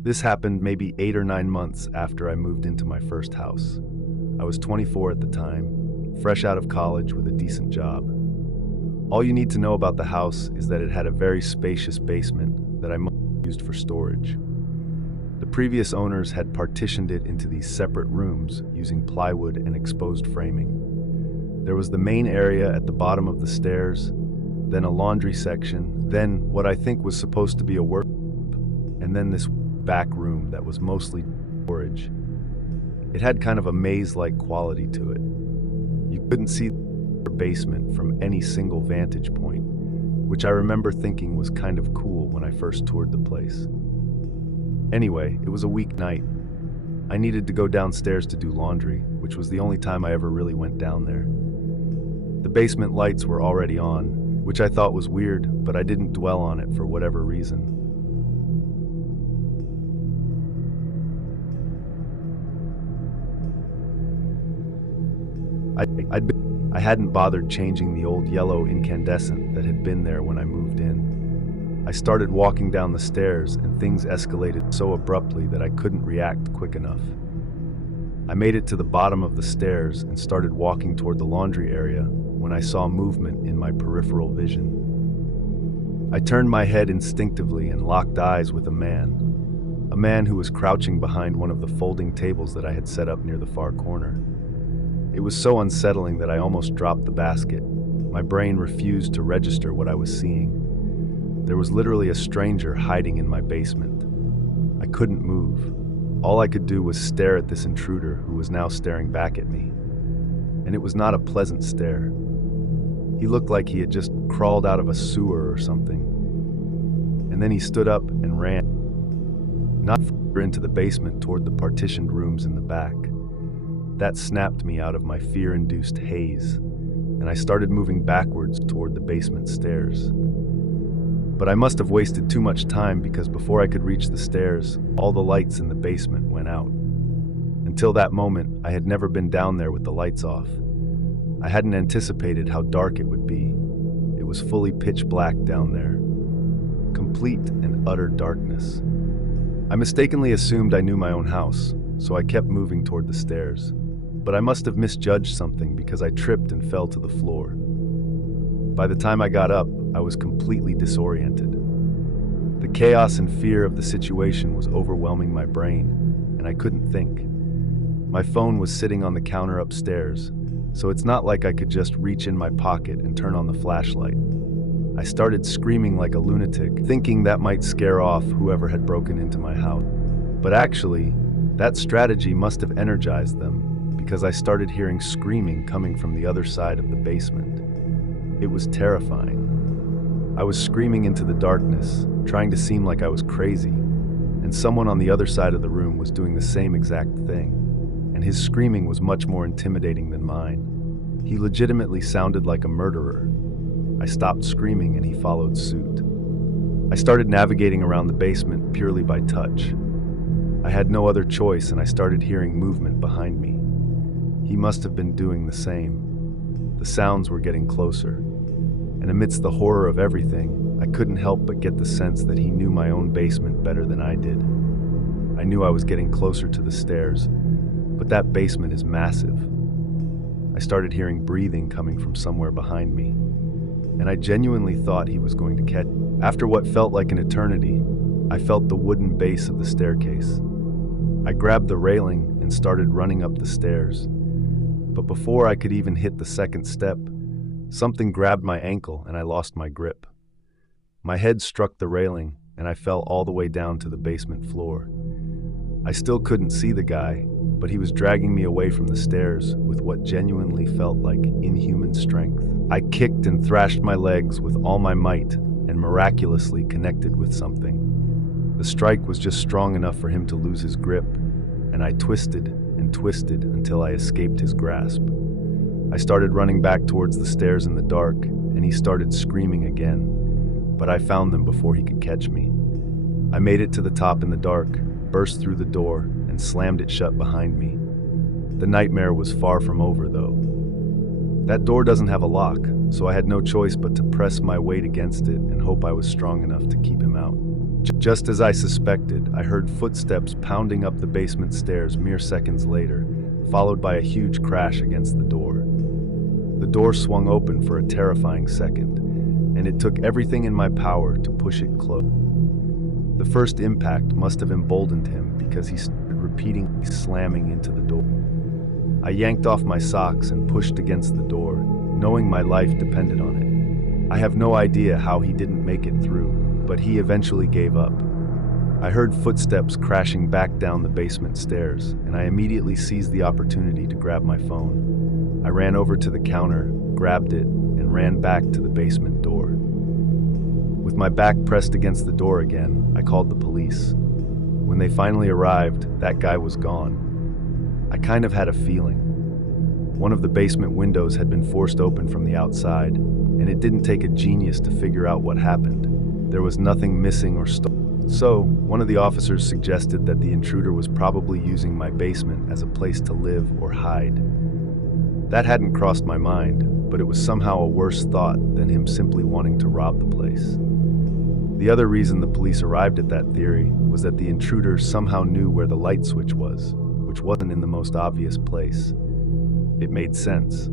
This happened maybe 8 or 9 months after I moved into my first house. I was 24 at the time, fresh out of college with a decent job. All you need to know about the house is that it had a very spacious basement that I used for storage. The previous owners had partitioned it into these separate rooms using plywood and exposed framing. There was the main area at the bottom of the stairs, then a laundry section, then what I think was supposed to be a work, and then this back room that was mostly storage. It had kind of a maze-like quality to it. You couldn't see the basement from any single vantage point, which I remember thinking was kind of cool when I first toured the place. Anyway, it was a weeknight. I needed to go downstairs to do laundry, which was the only time I ever really went down there. The basement lights were already on, which I thought was weird, but I didn't dwell on it for whatever reason. I hadn't bothered changing the old yellow incandescent that had been there when I moved in. I started walking down the stairs and things escalated so abruptly that I couldn't react quick enough. I made it to the bottom of the stairs and started walking toward the laundry area when I saw movement in my peripheral vision. I turned my head instinctively and locked eyes with a man who was crouching behind one of the folding tables that I had set up near the far corner. It was so unsettling that I almost dropped the basket. My brain refused to register what I was seeing. There was literally a stranger hiding in my basement. I couldn't move. All I could do was stare at this intruder who was now staring back at me. And it was not a pleasant stare. He looked like he had just crawled out of a sewer or something. And then he stood up and ran, not further into the basement toward the partitioned rooms in the back. That snapped me out of my fear-induced haze, and I started moving backwards toward the basement stairs. But I must have wasted too much time because before I could reach the stairs, all the lights in the basement went out. Until that moment, I had never been down there with the lights off. I hadn't anticipated how dark it would be. It was fully pitch black down there. Complete and utter darkness. I mistakenly assumed I knew my own house, so I kept moving toward the stairs. But I must have misjudged something because I tripped and fell to the floor. By the time I got up, I was completely disoriented. The chaos and fear of the situation was overwhelming my brain, and I couldn't think. My phone was sitting on the counter upstairs, so it's not like I could just reach in my pocket and turn on the flashlight. I started screaming like a lunatic, thinking that might scare off whoever had broken into my house. But actually, that strategy must have energized them, because I started hearing screaming coming from the other side of the basement. It was terrifying. I was screaming into the darkness, trying to seem like I was crazy, and someone on the other side of the room was doing the same exact thing, and his screaming was much more intimidating than mine. He legitimately sounded like a murderer. I stopped screaming and he followed suit. I started navigating around the basement purely by touch. I had no other choice and I started hearing movement behind me. He must have been doing the same. The sounds were getting closer, and amidst the horror of everything, I couldn't help but get the sense that he knew my own basement better than I did. I knew I was getting closer to the stairs, but that basement is massive. I started hearing breathing coming from somewhere behind me, and I genuinely thought he was going to catch me. After what felt like an eternity, I felt the wooden base of the staircase. I grabbed the railing and started running up the stairs. But before I could even hit the second step, something grabbed my ankle and I lost my grip. My head struck the railing and I fell all the way down to the basement floor. I still couldn't see the guy, but he was dragging me away from the stairs with what genuinely felt like inhuman strength. I kicked and thrashed my legs with all my might and miraculously connected with something. The strike was just strong enough for him to lose his grip, and I twisted and twisted until I escaped his grasp. I started running back towards the stairs in the dark, and he started screaming again, but I found them before he could catch me. I made it to the top in the dark, burst through the door, and slammed it shut behind me. The nightmare was far from over, though. That door doesn't have a lock, so I had no choice but to press my weight against it and hope I was strong enough to keep him out. Just as I suspected, I heard footsteps pounding up the basement stairs mere seconds later, followed by a huge crash against the door. The door swung open for a terrifying second, and it took everything in my power to push it closed. The first impact must have emboldened him because he started repeatedly slamming into the door. I yanked off my socks and pushed against the door, knowing my life depended on it. I have no idea how he didn't make it through, but he eventually gave up. I heard footsteps crashing back down the basement stairs, and I immediately seized the opportunity to grab my phone. I ran over to the counter, grabbed it, and ran back to the basement door. With my back pressed against the door again, I called the police. When they finally arrived, that guy was gone. I kind of had a feeling. One of the basement windows had been forced open from the outside, and it didn't take a genius to figure out what happened. There was nothing missing or stolen. So, one of the officers suggested that the intruder was probably using my basement as a place to live or hide. That hadn't crossed my mind, but it was somehow a worse thought than him simply wanting to rob the place. The other reason the police arrived at that theory was that the intruder somehow knew where the light switch was, which wasn't in the most obvious place. It made sense.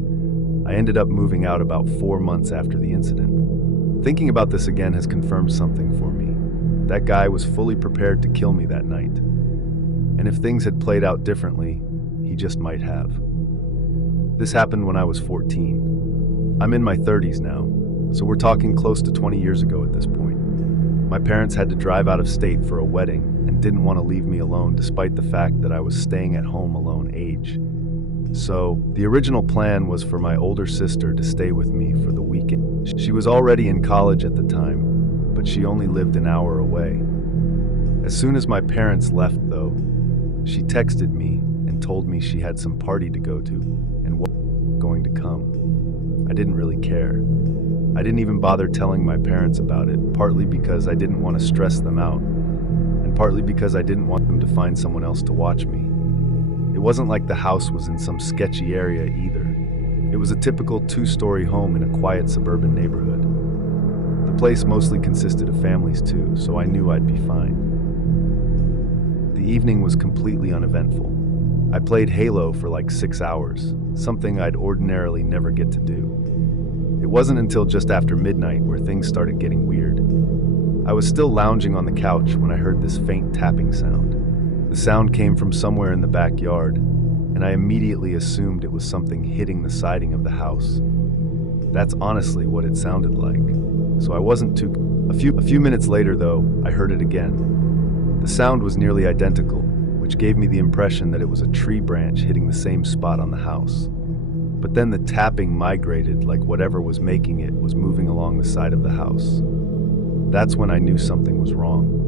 I ended up moving out about 4 months after the incident. Thinking about this again has confirmed something for me. That guy was fully prepared to kill me that night. And if things had played out differently, he just might have. This happened when I was 14. I'm in my 30s now, so we're talking close to 20 years ago at this point. My parents had to drive out of state for a wedding and didn't want to leave me alone despite the fact that I was staying at home alone age. So, the original plan was for my older sister to stay with me for the weekend. She was already in college at the time, but she only lived an hour away. As soon as my parents left, though, she texted me and told me she had some party to go to and was going to come. I didn't really care. I didn't even bother telling my parents about it, partly because I didn't want to stress them out, and partly because I didn't want them to find someone else to watch me. It wasn't like the house was in some sketchy area either. It was a typical 2-story home in a quiet suburban neighborhood. The place mostly consisted of families too, so I knew I'd be fine. The evening was completely uneventful. I played Halo for like 6 hours, something I'd ordinarily never get to do. It wasn't until just after midnight where things started getting weird. I was still lounging on the couch when I heard this faint tapping sound. The sound came from somewhere in the backyard, and I immediately assumed it was something hitting the siding of the house. That's honestly what it sounded like, so I wasn't too... A few minutes later, though, I heard it again. The sound was nearly identical, which gave me the impression that it was a tree branch hitting the same spot on the house. But then the tapping migrated like whatever was making it was moving along the side of the house. That's when I knew something was wrong.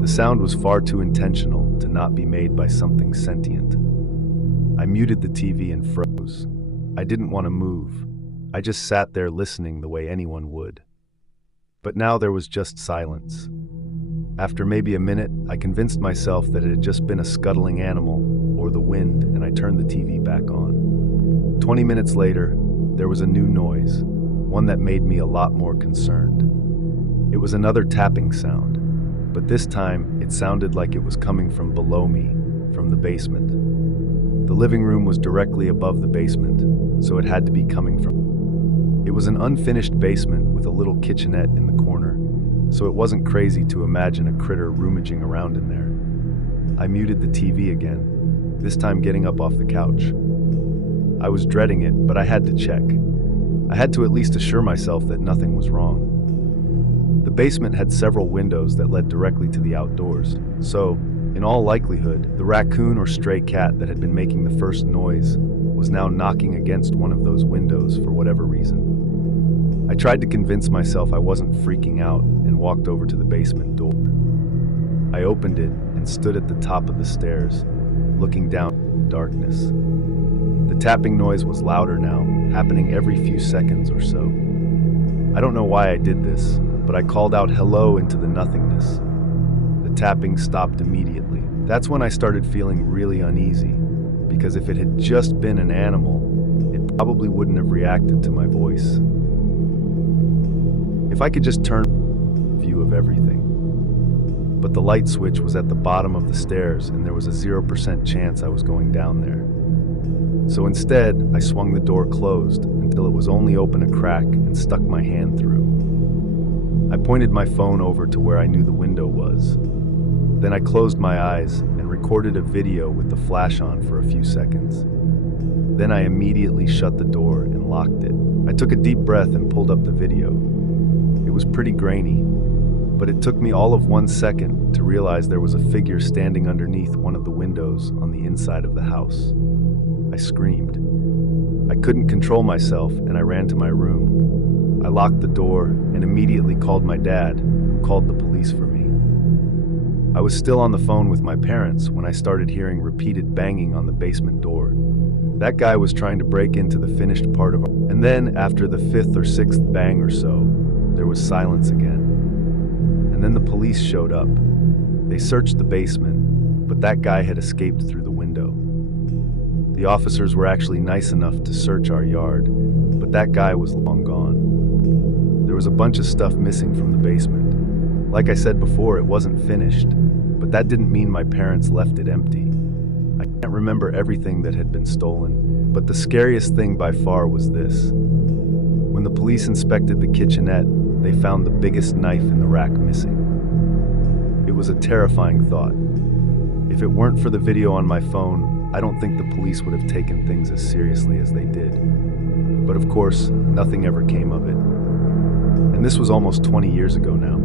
The sound was far too intentional to not be made by something sentient. I muted the TV and froze. I didn't want to move. I just sat there listening the way anyone would. But now there was just silence. After maybe a minute, I convinced myself that it had just been a scuttling animal or the wind, and I turned the TV back on. 20 minutes later, there was a new noise, one that made me a lot more concerned. It was another tapping sound, but this time it sounded like it was coming from below me, from the basement. The living room was directly above the basement, so it had to be coming from... It was an unfinished basement with a little kitchenette in the corner, so it wasn't crazy to imagine a critter rummaging around in there. I muted the TV again, this time getting up off the couch. I was dreading it, but I had to check. I had to at least assure myself that nothing was wrong. The basement had several windows that led directly to the outdoors, so, in all likelihood, the raccoon or stray cat that had been making the first noise was now knocking against one of those windows for whatever reason. I tried to convince myself I wasn't freaking out and walked over to the basement door. I opened it and stood at the top of the stairs, looking down in the darkness. The tapping noise was louder now, happening every few seconds or so. I don't know why I did this, but I called out hello into the nothingness. The tapping stopped immediately. That's when I started feeling really uneasy, because if it had just been an animal, it probably wouldn't have reacted to my voice. If I could just turn view of everything. but the light switch was at the bottom of the stairs and there was a 0% chance I was going down there. So instead, I swung the door closed until it was only open a crack and stuck my hand through. I pointed my phone over to where I knew the window was. Then I closed my eyes and recorded a video with the flash on for a few seconds. Then I immediately shut the door and locked it. I took a deep breath and pulled up the video. It was pretty grainy, but it took me all of 1 second to realize there was a figure standing underneath one of the windows on the inside of the house. I screamed. I couldn't control myself and I ran to my room. I locked the door and immediately called my dad, who called the police for me. I was still on the phone with my parents when I started hearing repeated banging on the basement door. That guy was trying to break into the finished part of our... And then, after the 5th or 6th bang or so, there was silence again. And then the police showed up. They searched the basement, but that guy had escaped through the window. The officers were actually nice enough to search our yard, but that guy was long gone. There was a bunch of stuff missing from the basement. Like I said before, it wasn't finished, but that didn't mean my parents left it empty. I can't remember everything that had been stolen, but the scariest thing by far was this. When the police inspected the kitchenette, they found the biggest knife in the rack missing. It was a terrifying thought. If it weren't for the video on my phone, I don't think the police would have taken things as seriously as they did. But of course, nothing ever came of it. And this was almost 20 years ago now.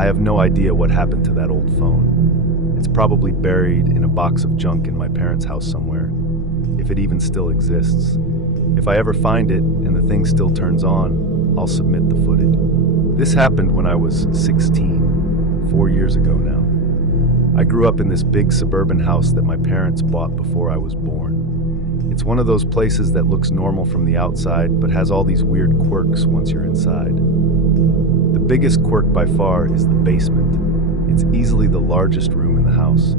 I have no idea what happened to that old phone. It's probably buried in a box of junk in my parents' house somewhere, if it even still exists. If I ever find it and the thing still turns on, I'll submit the footage. This happened when I was 16, 4 years ago now. I grew up in this big suburban house that my parents bought before I was born. It's one of those places that looks normal from the outside, but has all these weird quirks once you're inside. The biggest quirk by far is the basement. It's easily the largest room in the house.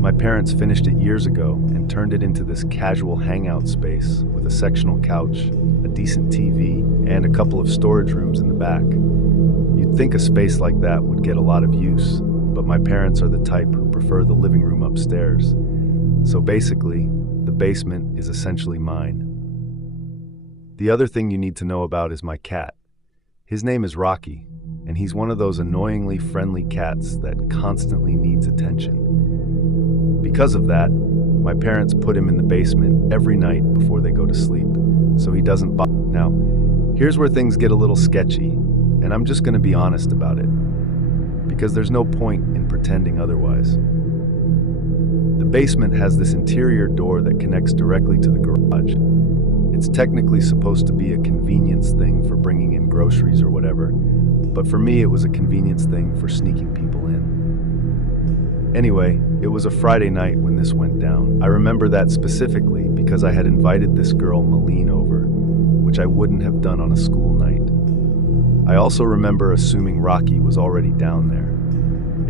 My parents finished it years ago and turned it into this casual hangout space with a sectional couch, a decent TV, and a couple of storage rooms in the back. You'd think a space like that would get a lot of use, but my parents are the type who prefer the living room upstairs. So basically, the basement is essentially mine. The other thing you need to know about is my cat. His name is Rocky, and he's one of those annoyingly friendly cats that constantly needs attention. Because of that, my parents put him in the basement every night before they go to sleep, so he doesn't bother. Now, here's where things get a little sketchy, and I'm just going to be honest about it, because there's no point in pretending otherwise. The basement has this interior door that connects directly to the garage. It's technically supposed to be a convenience thing for bringing in groceries or whatever, but for me it was a convenience thing for sneaking people in. Anyway, it was a Friday night when this went down. I remember that specifically because I had invited this girl, Malene, over, which I wouldn't have done on a school night. I also remember assuming Rocky was already down there.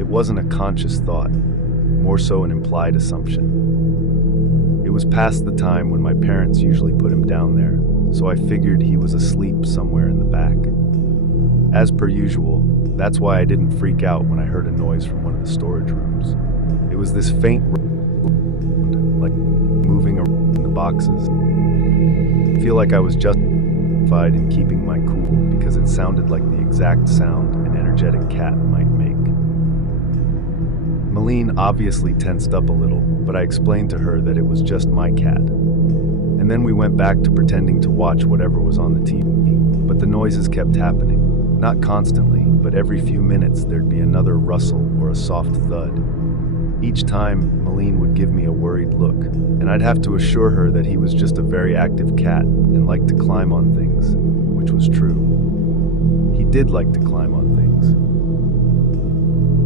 It wasn't a conscious thought, more so an implied assumption. It was past the time when my parents usually put him down there, so I figured he was asleep somewhere in the back. As per usual, that's why I didn't freak out when I heard a noise from one of the storage rooms. It was this faint like moving around in the boxes. I feel like I was justified in keeping my cool because it sounded like the exact sound an energetic cat might make. Malene obviously tensed up a little, but I explained to her that it was just my cat. And then we went back to pretending to watch whatever was on the TV, but the noises kept happening. Not constantly, but every few minutes there'd be another rustle or a soft thud. Each time, Malene would give me a worried look, and I'd have to assure her that he was just a very active cat and liked to climb on things, which was true. He did like to climb on things.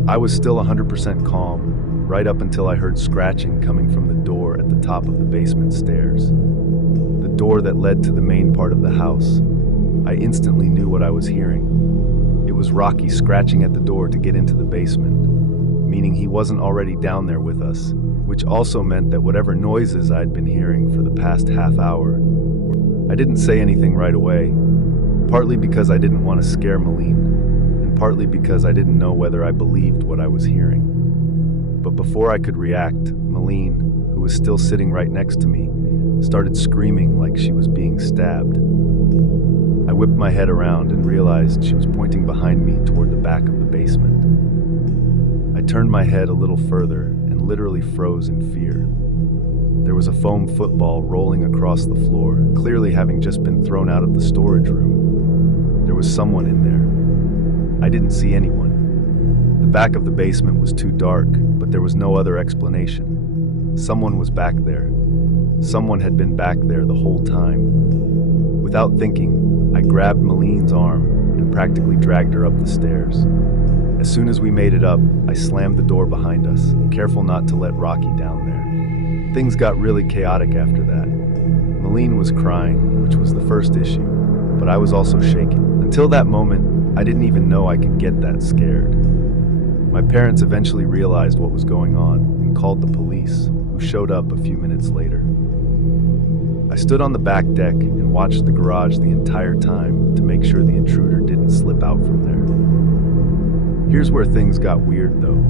I was still 100% calm, right up until I heard scratching coming from the door at the top of the basement stairs. The door that led to the main part of the house. I instantly knew what I was hearing. It was Rocky scratching at the door to get into the basement, meaning he wasn't already down there with us, which also meant that whatever noises I'd been hearing for the past half hour. I didn't say anything right away, partly because I didn't want to scare Malene, and partly because I didn't know whether I believed what I was hearing. But before I could react, Malene, who was still sitting right next to me, started screaming like she was being stabbed. I whipped my head around and realized she was pointing behind me toward the back of the basement. I turned my head a little further and literally froze in fear. There was a foam football rolling across the floor, clearly having just been thrown out of the storage room. There was someone in there. I didn't see anyone. The back of the basement was too dark, but there was no other explanation. Someone was back there. Someone had been back there the whole time. Without thinking, I grabbed Malene's arm and practically dragged her up the stairs. As soon as we made it up, I slammed the door behind us, careful not to let Rocky down there. Things got really chaotic after that. Malene was crying, which was the first issue, but I was also shaking. Until that moment, I didn't even know I could get that scared. My parents eventually realized what was going on and called the police, who showed up a few minutes later. I stood on the back deck and watched the garage the entire time to make sure the intruder didn't slip out from there. Here's where things got weird, though.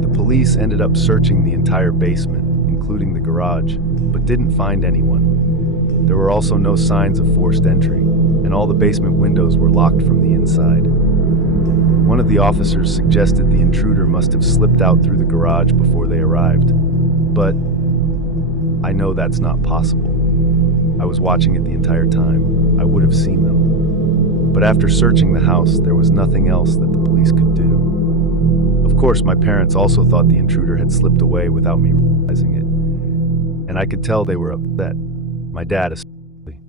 The police ended up searching the entire basement, including the garage, but didn't find anyone. There were also no signs of forced entry, and all the basement windows were locked from the inside. One of the officers suggested the intruder must have slipped out through the garage before they arrived, but I know that's not possible. I was watching it the entire time. I would have seen them. But after searching the house, there was nothing else that the police could do. Of course, my parents also thought the intruder had slipped away without me realizing it. And I could tell they were upset. My dad especially,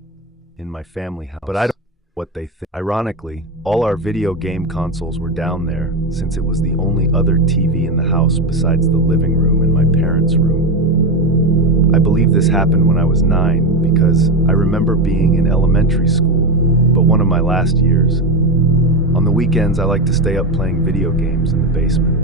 in my family house. But I don't know what they think. Ironically, all our video game consoles were down there, since it was the only other TV in the house besides the living room and my parents' room. I believe this happened when I was 9 because I remember being in elementary school, but one of my last years. On the weekends, I liked to stay up playing video games in the basement.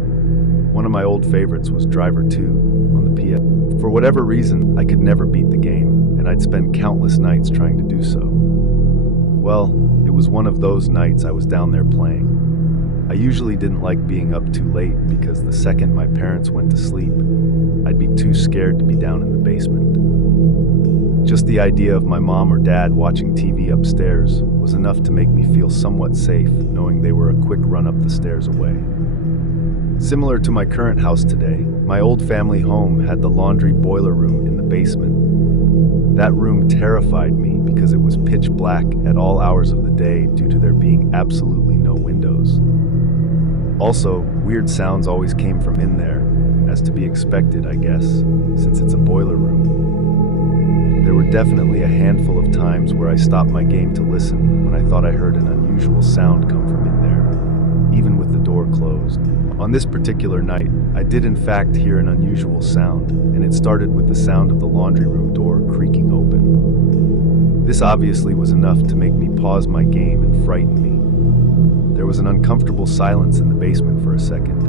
One of my old favorites was Driver 2 on the PS. For whatever reason, I could never beat the game, and I'd spend countless nights trying to do so. Well, it was one of those nights I was down there playing. I usually didn't like being up too late because the second my parents went to sleep, I'd be too scared to be down in the basement. Just the idea of my mom or dad watching TV upstairs was enough to make me feel somewhat safe, knowing they were a quick run up the stairs away. Similar to my current house today, my old family home had the laundry boiler room in the basement. That room terrified me because it was pitch black at all hours of the day due to there being absolutely no windows. Also, weird sounds always came from in there, as to be expected, I guess, since it's a boiler room. There were definitely a handful of times where I stopped my game to listen when I thought I heard an unusual sound come from in there, even with the door closed. On this particular night, I did in fact hear an unusual sound, and it started with the sound of the laundry room door creaking open. This obviously was enough to make me pause my game and frighten me. There was an uncomfortable silence in the basement for a second,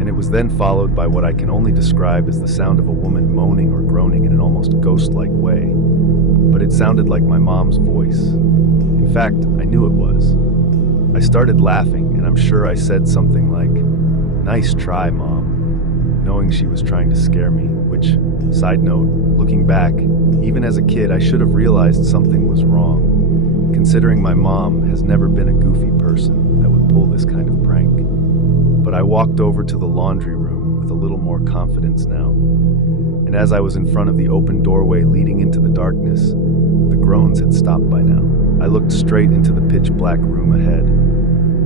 and it was then followed by what I can only describe as the sound of a woman moaning or groaning in an almost ghost-like way. But it sounded like my mom's voice. In fact, I knew it was. I started laughing, and I'm sure I said something like, "Nice try, Mom," knowing she was trying to scare me, which, side note, looking back, even as a kid I should have realized something was wrong, considering my mom has never been a goofy person that would pull this kind of prank. But I walked over to the laundry room with a little more confidence now, and as I was in front of the open doorway leading into the darkness, the groans had stopped by now. I looked straight into the pitch black room ahead,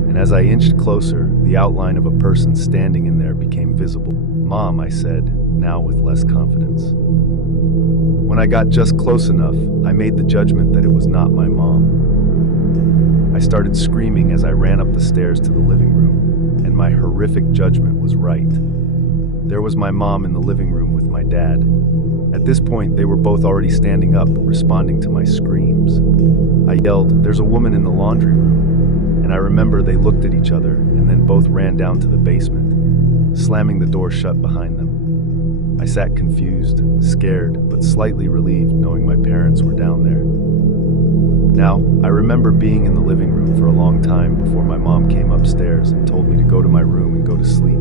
and as I inched closer, the outline of a person standing in there became visible. "Mom," I said, now with less confidence. When I got just close enough, I made the judgment that it was not my mom. I started screaming as I ran up the stairs to the living room, and my horrific judgment was right. There was my mom in the living room with my dad. At this point, they were both already standing up, responding to my screams. I yelled, "There's a woman in the laundry room," and I remember they looked at each other and then both ran down to the basement, slamming the door shut behind them. I sat confused, scared, but slightly relieved knowing my parents were down there. Now, I remember being in the living room for a long time before my mom came upstairs and told me to go to my room and go to sleep.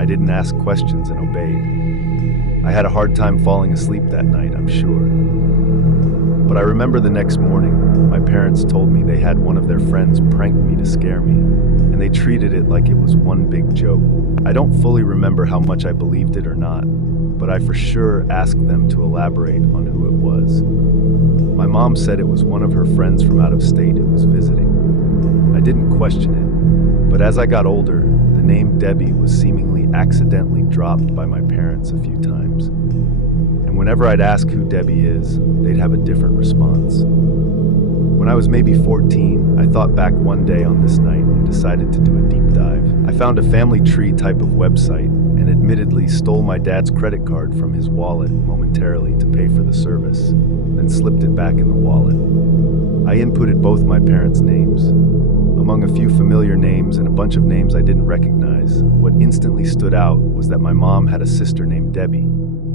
I didn't ask questions and obeyed. I had a hard time falling asleep that night, I'm sure. But I remember the next morning, my parents told me they had one of their friends prank me to scare me, and they treated it like it was one big joke. I don't fully remember how much I believed it or not, but I for sure asked them to elaborate on who it was. My mom said it was one of her friends from out of state who was visiting. I didn't question it, but as I got older, the name Debbie was seemingly accidentally dropped by my parents a few times. And whenever I'd ask who Debbie is, they'd have a different response. When I was maybe 14, I thought back one day on this night and decided to do a deep dive. I found a family tree type of website and admittedly stole my dad's credit card from his wallet momentarily to pay for the service, then slipped it back in the wallet. I inputted both my parents' names. Among a few familiar names and a bunch of names I didn't recognize, what instantly stood out was that my mom had a sister named Debbie.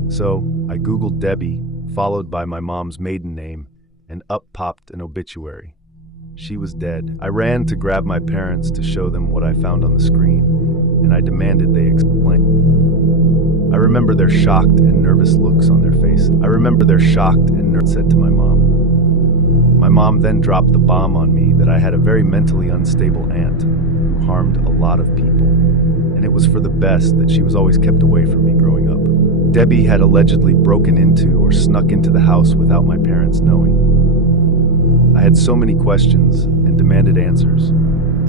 So I Googled Debbie, followed by my mom's maiden name, and up popped an obituary. She was dead. I ran to grab my parents to show them what I found on the screen, and I demanded they explain. I remember their shocked and nervous looks on their faces. Said to my mom. My mom then dropped the bomb on me that I had a very mentally unstable aunt who harmed a lot of people, and it was for the best that she was always kept away from me growing up. Debbie had allegedly broken into or snuck into the house without my parents knowing. I had so many questions and demanded answers,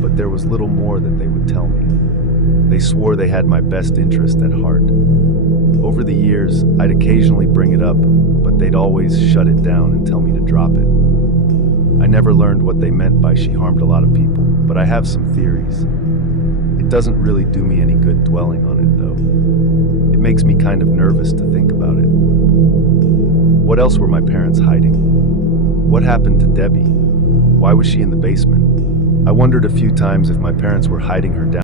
but there was little more that they would tell me. They swore they had my best interest at heart. Over the years, I'd occasionally bring it up, but they'd always shut it down and tell me to drop it. I never learned what they meant by she harmed a lot of people, but I have some theories. It doesn't really do me any good dwelling on it, though. It makes me kind of nervous to think about it. What else were my parents hiding? What happened to Debbie? Why was she in the basement? I wondered a few times if my parents were hiding her down